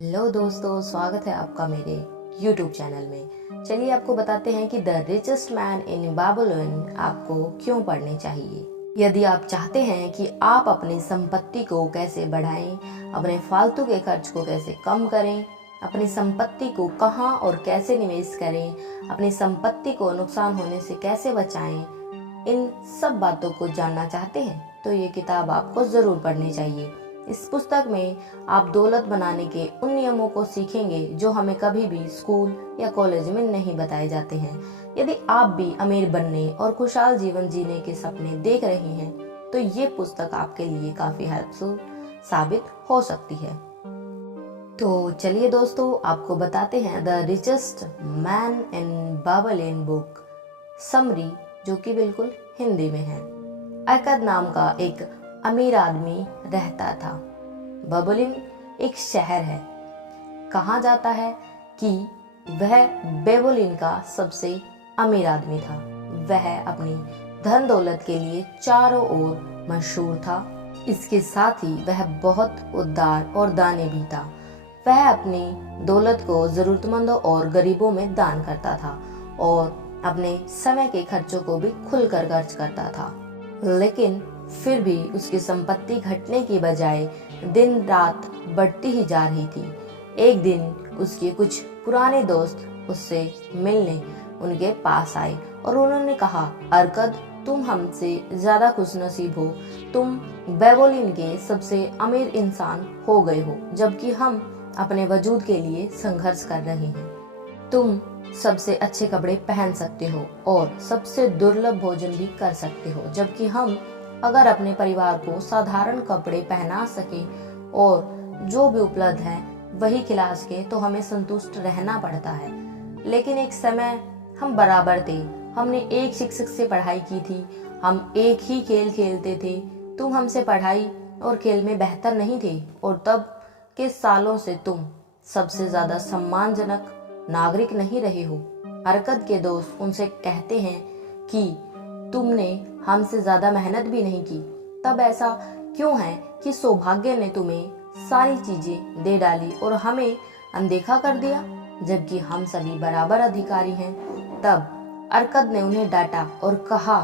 Hello दोस्तों, स्वागत है आपका मेरे YouTube चैनल में। चलिए आपको बताते हैं कि द रिचेस्ट मैन इन बाबुलोन आपको क्यों पढ़ने चाहिए। यदि आप चाहते हैं कि आप अपनी संपत्ति को कैसे बढ़ाएं, अपने फालतू के खर्च को कैसे कम करें, अपनी संपत्ति को कहां और कैसे निवेश करें, अपनी संपत्ति को नुकसान होने से कैसे बचाएं, इन सब बातों को जानना चाहते हैं तो ये किताब आपको जरूर पढ़नी चाहिए। इस पुस्तक में आप दौलत बनाने के उन नियमों को सीखेंगे जो हमें कभी भी स्कूल या कॉलेज में नहीं बताए जाते हैं। यदि आप भी अमीर बनने और खुशहाल जीवन जीने के सपने देख रहे हैं तो ये पुस्तक आपके लिए काफी हेल्पफुल साबित हो सकती है। तो चलिए दोस्तों, आपको बताते हैं the richest man in Babylon book summary, जो कि बिल्कुल हिंदी में है। अरकद नाम का एक अमीर आदमी रहता था। बाबुलोन एक शहर है। कहा जाता है कि वह बाबुलोन का सबसे अमीर आदमी था। वह अपनी धन दौलत के लिए चारों ओर मशहूर था। इसके साथ ही वह बहुत उदार और दानी भी था। वह अपनी दौलत को जरूरतमंदों और गरीबों में दान करता था और अपने समय के खर्चों को भी खुलकर खर्च करता था। लेकिन फिर भी उसकी संपत्ति घटने की बजाय दिन रात बढ़ती ही जा रही थी। एक दिन उसके कुछ पुराने दोस्त उससे मिलने उनके पास आए और उन्होंने कहा, अरकद, तुम हमसे ज्यादा खुशनसीब हो। तुम बाबुलोन के सबसे अमीर इंसान हो गए हो, जबकि हम अपने वजूद के लिए संघर्ष कर रहे हैं। तुम सबसे अच्छे कपड़े पहन सकते हो और सबसे दुर्लभ भोजन भी कर सकते हो, जबकि हम अगर अपने परिवार को साधारण कपड़े पहना सके और जो भी उपलब्ध है वही खिला सके तो हमें संतुष्ट रहना पड़ता है। लेकिन एक समय हम बराबर थे। हमने एक शिक्षक से पढ़ाई की थी, हम एक ही खेल खेलते थे। तुम हमसे पढ़ाई और खेल में बेहतर नहीं थे और तब के सालों से तुम सबसे ज्यादा सम्मानजनक नागरिक नहीं रहे हो। अरकद के दोस्त उनसे कहते हैं कि तुमने हमसे ज्यादा मेहनत भी नहीं की। तब ऐसा क्यों है कि सौभाग्य ने तुम्हें सारी चीजें दे डाली और हमें अनदेखा कर दिया, जबकि हम सभी बराबर अधिकारी हैं। तब अरकद ने उन्हें डांटा और कहा,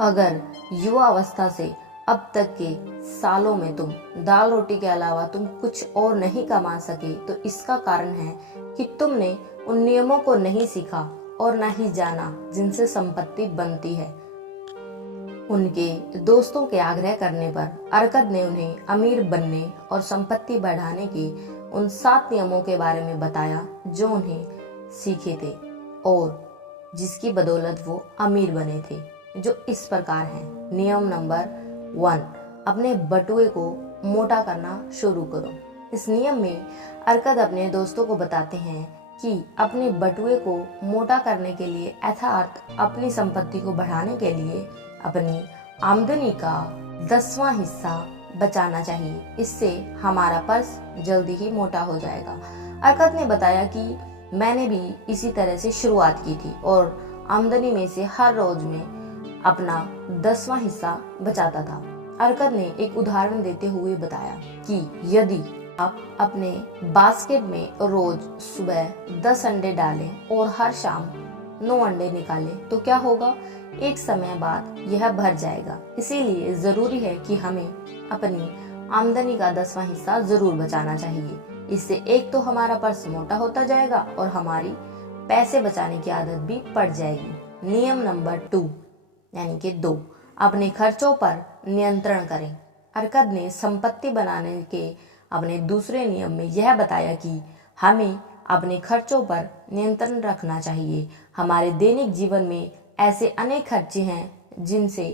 अगर युवा अवस्था से अब तक के सालों में तुम दाल रोटी के अलावा तुम कुछ और नहीं कमा सके तो इसका कारण है कि तुमने उन नियमों को नहीं सीखा और न ही जाना जिनसे संपत्ति बनती है। उनके दोस्तों के आग्रह करने पर अरकद ने उन्हें अमीर बनने और संपत्ति बढ़ाने के उन 7 नियमों के बारे में बताया जो उन्हें सीखे थे और जिसकी बदौलत वो अमीर बने थे, जो इस प्रकार हैं। नियम नंबर 1, अपने बटुए को मोटा करना शुरू करो। इस नियम में अरकद अपने दोस्तों को बताते हैं कि अपने बटुए को मोटा करने के लिए अर्थात अपनी संपत्ति को बढ़ाने के लिए अपनी आमदनी का 10वां हिस्सा बचाना चाहिए। इससे हमारा पर्स जल्दी ही मोटा हो जाएगा। अरकद ने बताया कि मैंने भी इसी तरह से शुरुआत की थी और आमदनी में से हर रोज में अपना 10वां हिस्सा बचाता था। अरकद ने एक उदाहरण देते हुए बताया कि यदि आप अपने बास्केट में रोज सुबह 10 अंडे डालें और हर शाम 9 अंडे निकालें तो क्या होगा? एक समय बाद यह भर जाएगा। इसीलिए जरूरी है कि हमें अपनी आमदनी का 10वां हिस्सा जरूर बचाना चाहिए। इससे एक तो हमारा पर्स मोटा होता जाएगा और हमारी पैसे बचाने की आदत भी पड़ जाएगी। नियम नंबर 2 यानी कि 2, अपने खर्चों पर नियंत्रण करें। अरकद ने संपत्ति बनाने के अपने दूसरे नियम में यह बताया कि हमें अपने खर्चों पर नियंत्रण रखना चाहिए। हमारे दैनिक जीवन में ऐसे अनेक खर्चे हैं जिनसे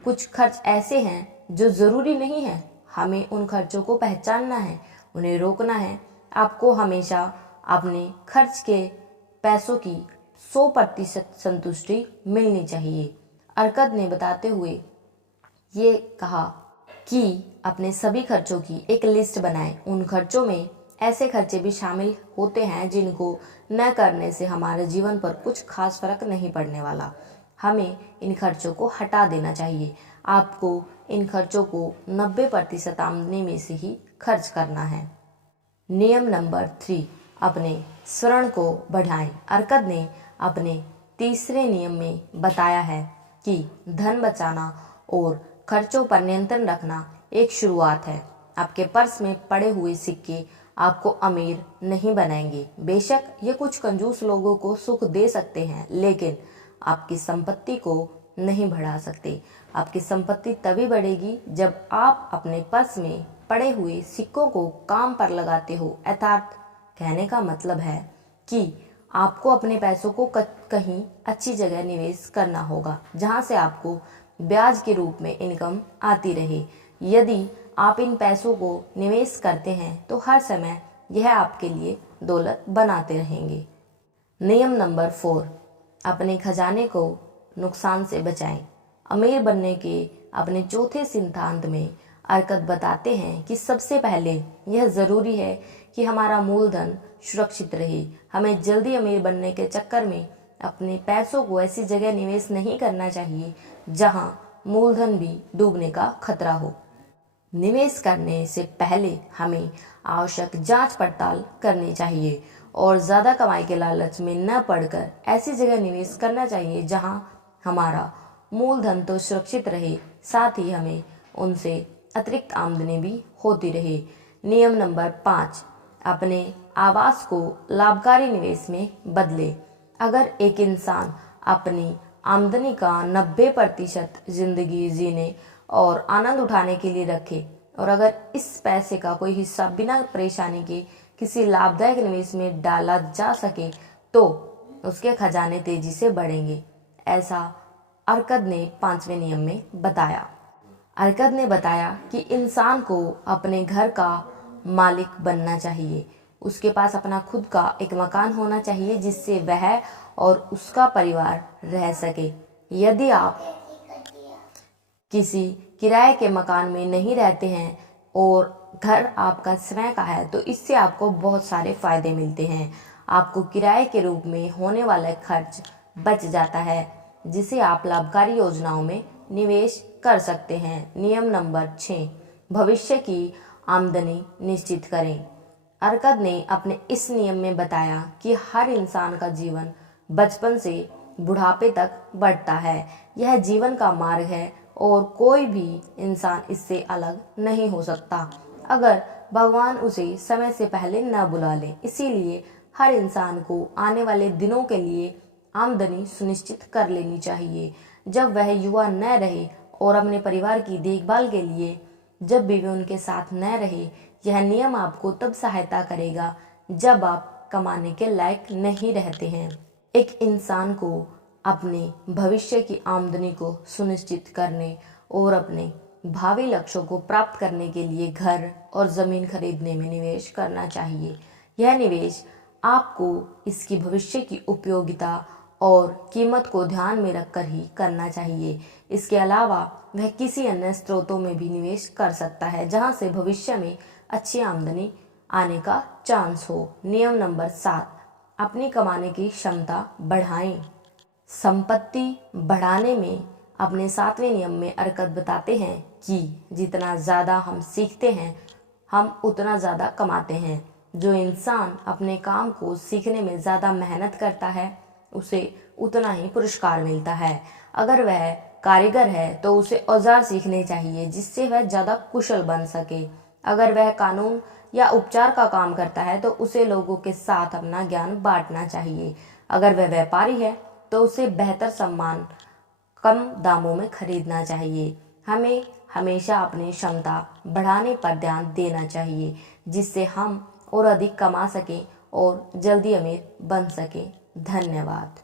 कुछ खर्च ऐसे हैं जो जरूरी नहीं है। हमें उन खर्चों को पहचानना है, उन्हें रोकना है। आपको हमेशा अपने खर्च के पैसों की 100% संतुष्टि मिलनी चाहिए। अरकद ने बताते हुए ये कहा कि अपने सभी खर्चों की एक लिस्ट बनाएं। उन खर्चों में ऐसे खर्चे भी शामिल होते हैं जिनको न करने से हमारे जीवन पर कुछ खास फर्क नहीं पड़ने वाला। हमें इन खर्चों को हटा देना चाहिए। आपको इन खर्चों को 90% आमदनी में से ही खर्च करना है। नियम नंबर 3, अपने स्वर्ण को बढ़ाएं। अर्कद ने अपने तीसरे नियम में बताया है कि धन बचाना और खर्चों पर नियंत्रण रखना एक शुरुआत है। आपके पर्स में पड़े हुए सिक्के आपको अमीर नहीं बनाएंगे। बेशक ये कुछ कंजूस लोगों को सुख दे सकते हैं, लेकिन आपकी संपत्ति को नहीं बढ़ा सकते। आपकी संपत्ति तभी बढ़ेगी जब आप अपने पर्स में पड़े हुए सिक्कों को काम पर लगाते हो। अर्थात कहने का मतलब है कि आपको अपने पैसों को कहीं अच्छी जगह निवेश करना होगा, जहां से आपको ब्याज के रूप में इनकम आती रहे। यदि आप इन पैसों को निवेश करते हैं तो हर समय यह आपके लिए दौलत बनाते रहेंगे। नियम नंबर 4, अपने खजाने को नुकसान से बचाएं। अमीर बनने के अपने चौथे सिद्धांत में अर्कद बताते हैं कि सबसे पहले यह ज़रूरी है कि हमारा मूलधन सुरक्षित रहे। हमें जल्दी अमीर बनने के चक्कर में अपने पैसों को ऐसी जगह निवेश नहीं करना चाहिए जहां मूलधन भी डूबने का खतरा हो। निवेश करने से पहले हमें आवश्यक जांच पड़ताल करनी चाहिए और ज़्यादा कमाई के लालच में न पड़कर ऐसी जगह निवेश करना चाहिए जहां हमारा मूलधन तो सुरक्षित रहे, साथ ही हमें उनसे अतिरिक्त आमदनी भी होती रहे। नियम नंबर 5, अपने आवास को लाभकारी निवेश में बदले। अगर एक इंसान अपनी आमदनी का 90% जिंदगी जीने और आनंद उठाने के लिए रखे और अगर इस पैसे का कोई हिस्सा बिना परेशानी के किसी लाभदायक निवेश में डाला जा सके तो उसके खजाने तेजी से बढ़ेंगे। ऐसा अर्कद ने 5वें नियम में बताया। अर्कद ने बताया कि इंसान को अपने घर का मालिक बनना चाहिए। उसके पास अपना खुद का एक मकान होना चाहिए जिससे वह और उसका परिवार रह सके। यदि आप किसी किराए के मकान में नहीं रहते हैं और घर आपका स्वयं का है तो इससे आपको बहुत सारे फायदे मिलते हैं। आपको किराए के रूप में होने वाला खर्च बच जाता है जिसे आप लाभकारी योजनाओं में निवेश कर सकते हैं। नियम नंबर 6, भविष्य की आमदनी निश्चित करें। अर्कद ने अपने इस नियम में बताया कि हर इंसान का जीवन बचपन से बुढ़ापे तक बढ़ता है। यह जीवन का मार्ग है और कोई भी इंसान इससे अलग नहीं हो सकता अगर भगवान उसे समय से पहले न बुला ले। इसीलिए हर इंसान को आने वाले दिनों के लिए आमदनी सुनिश्चित कर लेनी चाहिए। जब वह युवा न रहे और अपने परिवार की देखभाल के लिए जब भी वे उनके साथ न रहे, यह नियम आपको तब सहायता करेगा जब आप कमाने के लायक नहीं रहते हैं। एक इंसान को अपने भविष्य की आमदनी को सुनिश्चित करने और अपने भावी लक्ष्यों को प्राप्त करने के लिए घर और ज़मीन खरीदने में निवेश करना चाहिए। यह निवेश आपको इसकी भविष्य की उपयोगिता और कीमत को ध्यान में रखकर ही करना चाहिए। इसके अलावा वह किसी अन्य स्रोतों में भी निवेश कर सकता है जहां से भविष्य में अच्छी आमदनी आने का चांस हो। नियम नंबर 7, अपनी कमाने की क्षमता बढ़ाएं। संपत्ति बढ़ाने में अपने 7वें नियम में अर्कद बताते हैं कि जितना ज़्यादा हम सीखते हैं हम उतना ज़्यादा कमाते हैं। जो इंसान अपने काम को सीखने में ज़्यादा मेहनत करता है उसे उतना ही पुरस्कार मिलता है। अगर वह कारीगर है तो उसे औजार सीखने चाहिए जिससे वह ज़्यादा कुशल बन सके। अगर वह कानून या उपचार का काम करता है तो उसे लोगों के साथ अपना ज्ञान बांटना चाहिए। अगर वह व्यापारी है तो उसे बेहतर सामान कम दामों में खरीदना चाहिए। हमें हमेशा अपनी क्षमता बढ़ाने पर ध्यान देना चाहिए जिससे हम और अधिक कमा सकें और जल्दी अमीर बन सकें। धन्यवाद।